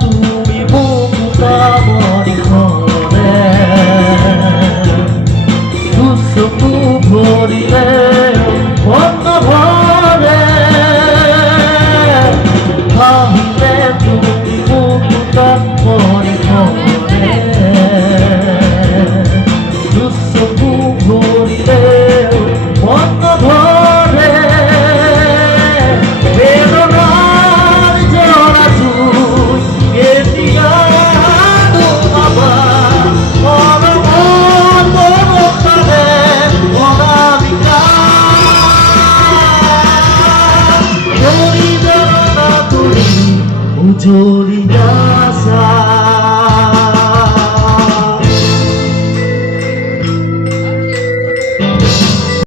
তুমি মুক্তা মরি ঘরে দুঃখু ভরিলে মন ভরে ভাবিলে তুমি মুক্তা মরি ঘরে দুঃখু ভরিলে মন ভরে বেদনার জোড়া তুই এটিয়া বাবা জড়ি